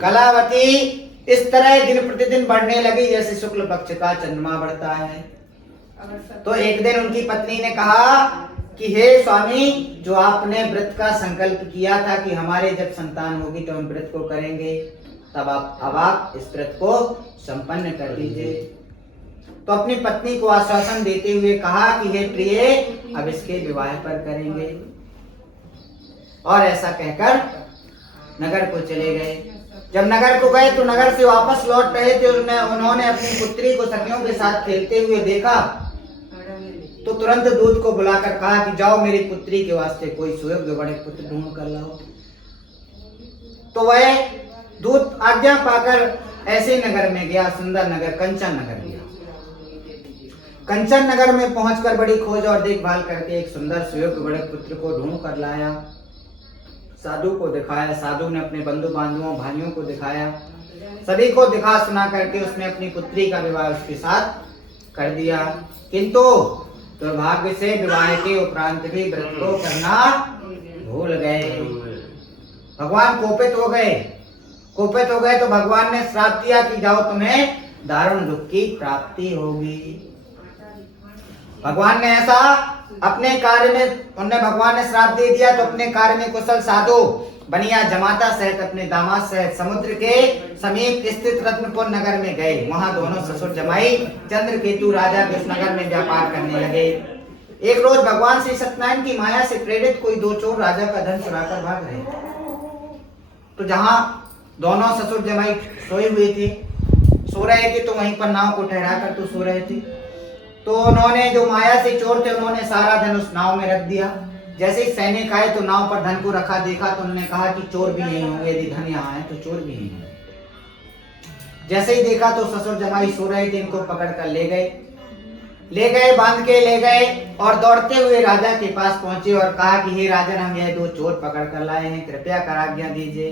कलावती इस तरह दिन प्रतिदिन बढ़ने लगी जैसे शुक्ल पक्ष का चंद्रमा बढ़ता है। तो एक दिन उनकी पत्नी ने कहा कि हे स्वामी, जो आपने व्रत का संकल्प किया था कि हमारे जब संतान होगी तो हम व्रत को करेंगे, तब आप इस व्रत को संपन्न कर दीजिए। तो अपनी पत्नी को आश्वासन देते हुए कहा कि हे प्रिय, अब इसके विवाह पर करेंगे। और ऐसा कहकर नगर को चले गए। जब नगर को गए तो नगर से वापस लौट रहे थे, उन्होंने अपनी पुत्री को सखियों के साथ खेलते हुए देखा। तो तुरंत दूत को बुलाकर कहा कि जाओ मेरी पुत्री के वास्ते कोई सुयोग्य बड़े पुत्र ढूंढ कर लाओ। तो वह दूत आज्ञा पाकर ऐसे नगर में गया, सुंदर नगर कंचन नगर गया। कंचन नगर में पहुंचकर बड़ी खोज और देखभाल करके एक सुंदर सुयोग्य बड़े पुत्र को ढूंढ कर लाया। साधु को दिखाया, साधु ने अपने बंधु बांधवों भाइयों को दिखाया, सभी को दिखा सुना करके उसने अपनी पुत्री का विवाह उसके साथ कर दिया। किंतु दुर्भाग्य से विवाह के उपरांत भी व्रत को करना भूल गए। भगवान कोपित हो गए तो भगवान ने श्राप दिया कि जाओ तुम्हें दारुण दुख की प्राप्ति होगी। भगवान ने ऐसा अपने कार्य में, उन्हें भगवान ने श्राप दे दिया, तो अपने कार्य में कुशल साधु बनिया जमाता सहित अपने दामाद सहित समुद्र के समीप स्थित रत्नपुर नगर में गए। वहां दोनों ससुर जमाई चंद्रकेतु राजा के उस नगर में व्यापार करने लगे। एक रोज भगवान श्री सत्यनारायण की माया से प्रेरित कोई दो चोर राजा का धन चुराकर भाग रहे थे। तो जहां दोनों ससुर जमाई सोए हुए थे, सो रहे थे, तो वहीं पर नाव को ठहरा कर तो सो रहे थे। तो उन्होंने, जो माया से चोर थे, उन्होंने सारा धन उस नाव में रख दिया। जैसे ही सैनिक आए तो नाव पर धन को रखा, देखा तो उन्होंने कहा कि चोर भी यही होंगे, यदि धन यहाँ है तो चोर भी यही होंगे। जैसे ही देखा तो ससुर जमाई सो रहे थे, इनको पकड़ कर ले गए, बांध के ले गए और दौड़ते हुए राजा के पास पहुंचे और कहा कि हे राजन, हम यह दो चोर पकड़ कर लाए हैं, कृपया कर आज्ञा दीजिए।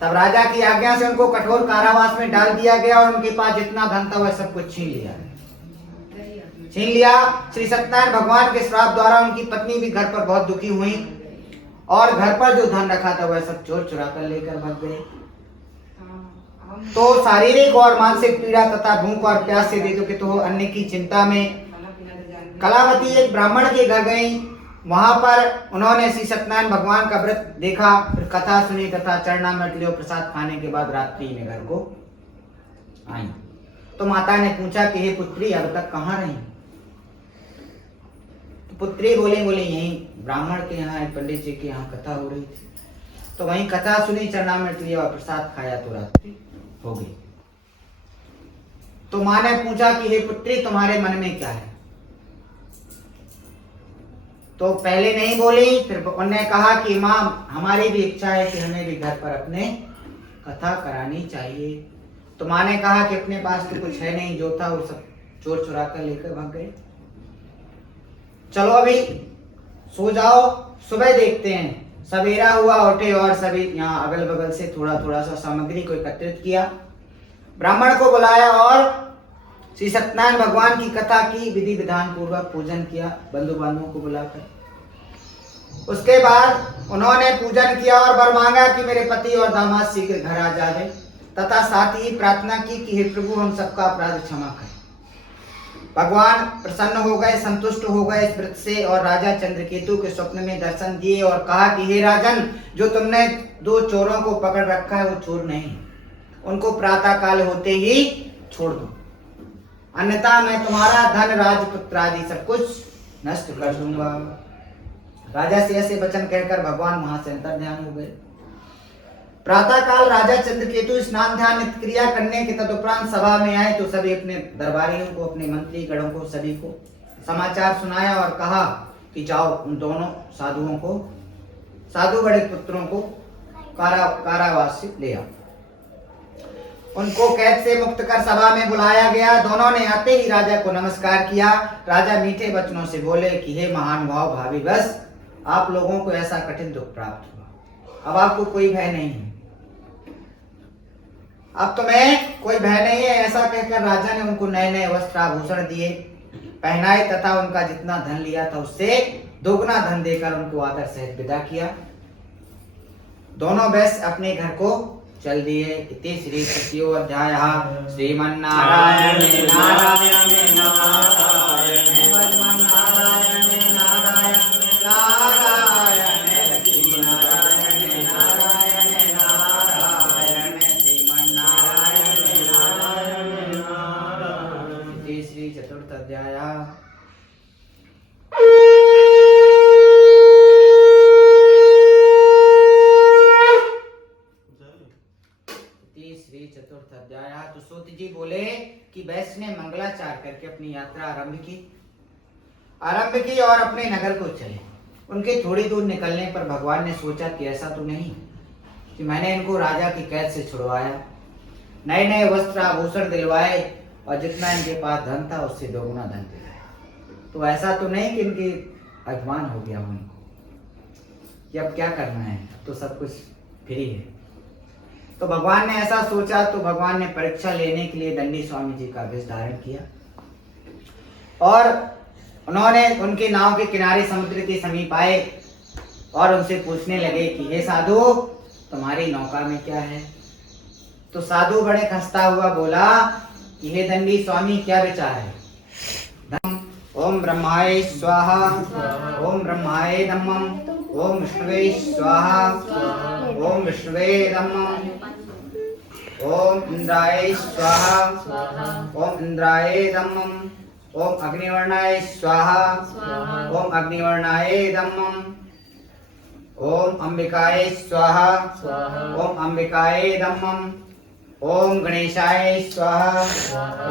तब राजा की आज्ञा से उनको कठोर कारावास में डाल दिया गया और उनके पास जितना धन था वह सब कुछ छीन लिया। श्री सत्यनारायण भगवान के श्राप द्वारा उनकी पत्नी भी घर पर बहुत दुखी हुई और घर पर जो धन रखा था वह सब चोर चुरा कर लेकर भाग गए। तो शारीरिक और मानसिक पीड़ा तथा भूख और प्यास से देखो तो अन्य की चिंता में कलावती एक ब्राह्मण के घर गई। वहां पर उन्होंने श्री सत्यनारायण भगवान का व्रत देखा, फिर कथा सुनी तथा चरणामृत लियो। प्रसाद खाने के बाद रात्रि में घर को आई। तो माता ने पूछा कि हे पुत्री, अब तक कहाँ रही? तो पुत्री बोली यही ब्राह्मण के यहाँ, पंडित जी के यहाँ कथा हो रही थी, तो वहीं कथा सुनी, चरणामृत लिया और प्रसाद खाया तो रात्रि हो गई। तो माँ ने पूछा कि हे पुत्री, तुम्हारे मन में क्या है? तो पहले नहीं बोली, फिर उन्होंने कहा कि माँ, हमारी भी इच्छा है कि हमें भी घर पर अपने कथा करानी चाहिए। तो माँ ने कहा कि अपने पास तो कुछ है नहीं, जो था वो सब चोर चुरा कर लेकर भाग गए। चलो अभी सो जाओ, सुबह देखते हैं। सवेरा हुआ, उठे और सभी यहाँ अगल बगल से थोड़ा थोड़ा सा सामग्री को एकत्रित किया, ब्राह्मण को बुलाया और श्री सत्यनारायण भगवान की कथा की, विधि विधान पूर्वक पूजन किया, बंधु बांधवों को बुलाकर। उसके बाद उन्होंने पूजन किया और वर मांगा कि मेरे पति और दामाद शीघ्र घर आ जाए, तथा साथ ही प्रार्थना की कि हे प्रभु, हम सबका अपराध क्षमा करें। भगवान प्रसन्न हो गए, संतुष्ट हो गए इस व्रत से और राजा चंद्रकेतु के स्वप्न में दर्शन दिए और कहा कि हे राजन, जो तुमने दो चोरों को पकड़ रखा है वो चोर नहीं, उनको प्रातः काल होते ही छोड़ दो, अन्यथा मैं तुम्हारा धन, राजपुत्र आदि सब कुछ नष्ट कर दूंगा। राजा से ऐसे वचन कहकर भगवान वहां से अंतर्ध्यान हो गए। प्रातः काल राजा चंद्रकेतु स्नान ध्यान नित्य क्रिया करने के तदुपरांत सभा में आए तो सभी अपने दरबारियों को, अपने मंत्री गणों को, सभी को समाचार सुनाया और कहा कि जाओ उन दोनों साधुओं को, साधु बड़े पुत्रों को कारावास से ले आओ। उनको कैद से मुक्त कर सभा में बुलाया गया। दोनों ने आते ही राजा को नमस्कार किया। राजा मीठे वचनों से बोले कि हे महानुभाव भावी, बस आप लोगों को ऐसा कठिन दुख प्राप्त हुआ, अब आपको कोई भय नहीं है, अब तुम्हें कोई भय नहीं है। ऐसा कहकर राजा ने उनको नए नए वस्त्र आभूषण दिए, पहनाए तथा उनका जितना धन लिया था उससे दोगुना धन देकर उनको आदर सहित विदा किया। दोनों वैश्य अपने घर को चल दिए। इति श्री तृतीयो अध्याय श्रीमन्नारायण नारायण नारायण नारायण नारायण नारायण लक्ष्मी नारायण नारायण नारायण श्रीमन्नारायण नारायण नारायण। इति श्री चतुर्थ अध्याय। श्री चतुर्थ अध्याय। तो सूत जी बोले कि वैश्य ने मंगलाचार करके अपनी यात्रा आरंभ की और अपने नगर को चले। उनके थोड़ी दूर निकलने पर भगवान ने सोचा कि ऐसा तो नहीं कि मैंने इनको राजा की कैद से छुड़वाया, नए नए वस्त्र आभूषण दिलवाए और जितना इनके पास धन था उससे दोगुना धन दिलाया, तो ऐसा तो नहीं कि इनकी अभिमान हो गया उनको कि अब क्या करना है, तो सब कुछ फ्री है। तो भगवान ने ऐसा सोचा तो भगवान ने परीक्षा लेने के लिए दंडी स्वामी जी का वेश धारण किया और उन्होंने उनके नाव के किनारे समुद्र के समीप आए और उनसे पूछने लगे कि हे साधु, तुम्हारी नौका में क्या है? तो साधु बड़े खस्ता हुआ बोला कि हे दंडी स्वामी, क्या विचार है? ओम ब्रह्माय स्वाहा ओम ब्रह्माय नमः ओम विष्णुवे स्वाहा ओम विष्णुवे नमः ओम इंद्राय स्वाहा ओम इंद्राय नमः ओम अग्निवर्णाय स्वाहा ओम अग्निवर्णाय नमः ओम अंबिकाय स्वाहा ओम अंबिकाय नमः ओम गणेशाय स्वाहा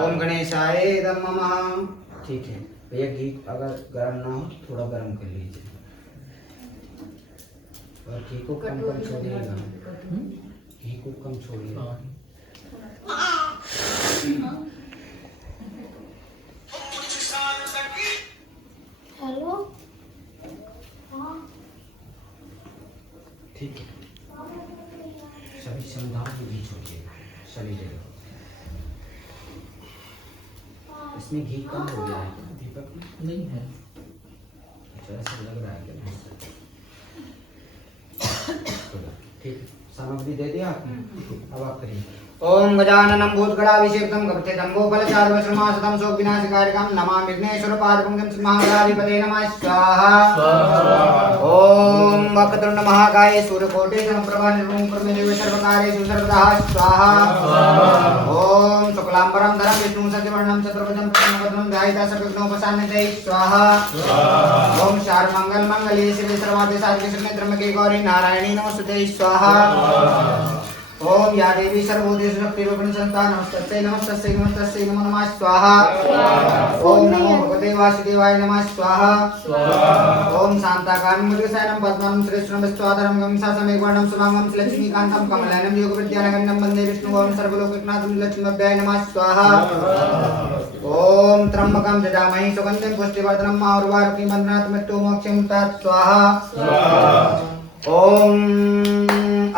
ओम गणेशाय नमः। ठीक है भैया, घी अगर गर्म ना हो थोड़ा गर्म कर लीजिए और घी को कम छोड़िएगा, घी को कम छोड़िएगा। हेलो। ठीक है, सभी संधान को घी छोड़िएगा सभी जगह। इसमें घी कम हो गया है दीपक में? नहीं है। अच्छा ऐसा लग रहा है कि नहीं? ठीक है, सामग्री दे दिया आपने, अब आप करिए। ओम गजाननं भूतगणाभिषेक्तं कपितं गोपालचारुवश्रमासतं शोकविनाशकारिकं नमामि विघ्नेश्वर पादपङ्कजं श्री महागणाधिपतये नमः स्वाहा। ओम वक्रतुण्ड महाकाय सूर्यकोटि समप्रभा निर्मलं कुरु देव सर्वकार्येषु सर्वदा स्वाहा। ओम शुक्लांबरं धरं विष्णु सत्यवर्णं चतुर्भुजं प्रसन्नवदनं ध्यायेत् सर्वविघ्नोपशान्तये स्वाहा। ओम सर्वमंगल मंगले शिवे सर्वार्थे साधिके शरण्ये त्र्यंबके गौरी नारायणी नमोस्तुते स्वाहा। ओम या देवी सर्वभूतेषु शक्तिरूपिणी संस्था नमस्तस्यै नमस्तस्यै नमस्तस्यै नमो नमः स्वाहा। ओम नमो भगवते वासुदेवाय नमः स्वाहा। ओम शांताकारं मुद्गसायनं पद्मं श्रीकृष्णं विश्वाधारं गंसासमेकवर्णं शुभांगं लक्ष्मीकान्तं कमलाननं योगविद्यानगण्यं वन्दे विष्णुं सर्वलोकनाथं लक्ष्मीभ्याय नमः स्वाहा। ओम त्र्यंबकं यजामहे सुगन्धिं पुष्टिवर्धनं उर्वारुकं बन्धनात् मृत्युमोक्षं तत् स्वाहा। ओम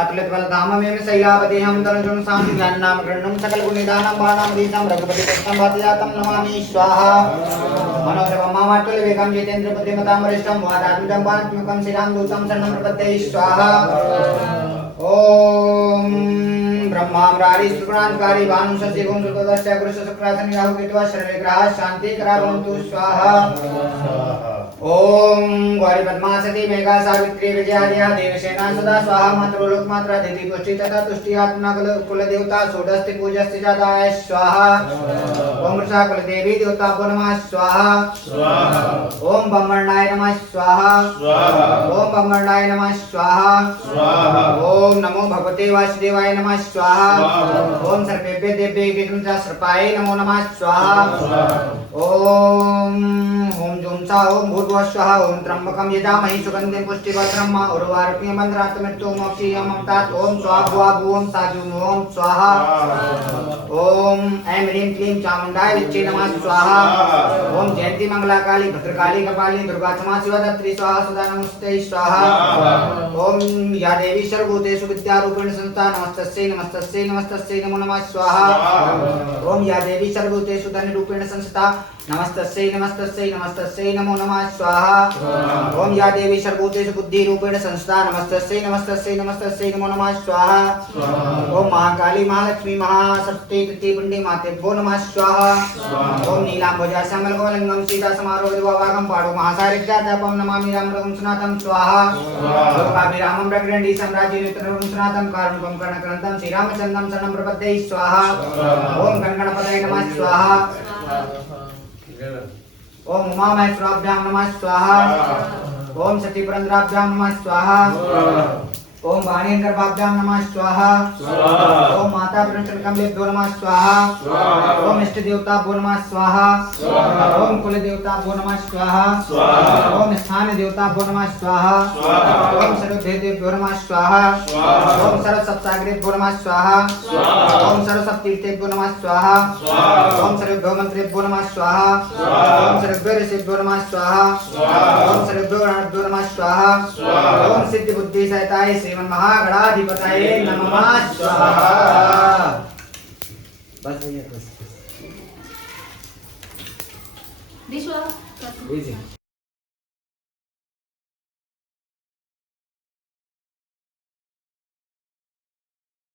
अतुलित बलधाममेव शैलावदेहं दर्शनं सां ज्ञाननाम गृह्णं सकलगुणनिधानं बाणामधीशं रघुपतिकृष्णं वातयातं नमामि स्वाहा। मनोजवमावाटुल वेगं जितेन्द्र बुद्धिमतां वरिष्ठं वादात्मजं वात्मकं श्रीराम दूतं शरणं प्रपद्ये स्वाहा। ओम ब्रह्मामरारी सुगुणांकारी भानु शशिगुण सुतदस्य गुरु शुक्रासन राहु केतु शरणग्रह शांति करावन्तु स्वाहा। ओम गौरी पद्मासती मेघा सावित्री विजयादिया देवसेना सदा स्वाहा। मातृलोक मात्रा देवी पुष्टि तथा तुष्टि आत्मा कुल देवता षोडस्ति पूजस्ति जाताय स्वाहा। ओम वृषा कुल देवी देवता को नमः स्वाहा। ओम ब्रह्मण्याय नमः स्वाहा। ओम ब्रह्मण्याय नमः स्वाहा। ओम नमो भगवते वासुदेवाय नमः स्वाहा। ओम सर्वेभ्य देव्यै सर्पाय नमो नमः स्वाहा। ओम ओम जूम सा ओम भूर्भुवः स्वः ओम त्र्यंबकं यजामहे सुगन्धिं पुष्टिवर्धनम् उर्वारुकं बन्धनात् मृत्युमोक्षीयं तत् ओम स्वाहा भुवा भुवं साजूम ओम स्वाहा। ओम ऐं ह्रीं क्लीं चामुण्डाय विच्चे नमः स्वाहा। ओम जयंती मंगला काली भद्रकाली कपाली दुर्गा क्षमा शिवा धरित्री स्वाहा सदा नमस्ते स्वाहा। ओम या देवी सर्वभूतेषु विद्यारूपेण संस्था नमस्तस्यै नमस्तस्यै नमस्तस्यै नमो नमः स्वाहा। ओम या देवी सर्वभूतेषु धन्यरूपेण संस्था नमस्तस्यै नमस्तस्यै नमस्तस्यै नमो नमः स्वाहा। ओम या देवी सर्वभूतेषु बुद्धिरूपेण संस्था नमस्तस्यै नमस्तस्यै नमस्तस्यै नमो नमः स्वाहा। ओम महाकाली महालक्ष्मी महासरस्वती तृतीयपिण्डी मातेभ्यो नमः स्वाहा। ओम नीलांबुजा श्यामलकोमलंगं सीता समारोह विधवाभागं पाडो महासारिज्ञातापं नमामि रामरघुं सनातं स्वाहा। लोकाभिरामं रघुरण्डी साम्राज्य नेत्रं सनातं कारुण्यं कर्णक्रन्तं श्रीरामचन्द्रं शरणं प्रपद्ये स्वाहा। ओम गणगणपतये नमः स्वाहा। ओम उमा महेश्वराभ्यां नमः स्वाहा। ओम सतीपुरंदराभ्यां नमः स्वाहा। ओम वाणी गर्भाभ्यां नमः स्वाहा। ओम माता प्रणचन कमलेभ्यो नमः स्वाहा। ओम इष्ट देवताभ्यो नमः स्वाहा। ओम कुल देवताभ्यो नमः स्वाहा। ओम स्थान देवताभ्यो नमः स्वाहा। ओम सर्वभेदेभ्यो नमः स्वाहा। ओम सर्व सप्ताग्रेभ्यो नमः स्वाहा। ओम सर्व सप्तीर्थेभ्यो नमः स्वाहा। ओम सर्वेभ्यो मंत्रेभ्यो नमः स्वाहा। ओम सर्वेभ्यो ऋषिभ्यो नमः स्वाहा। ओम सर्वेभ्यो गणाभ्यो नमः स्वाहा। ओम सिद्धि बुद्धि सहिताय श्रीमन् महागणाधिपतये नमः स्वाहा। बस भैया बस। This one.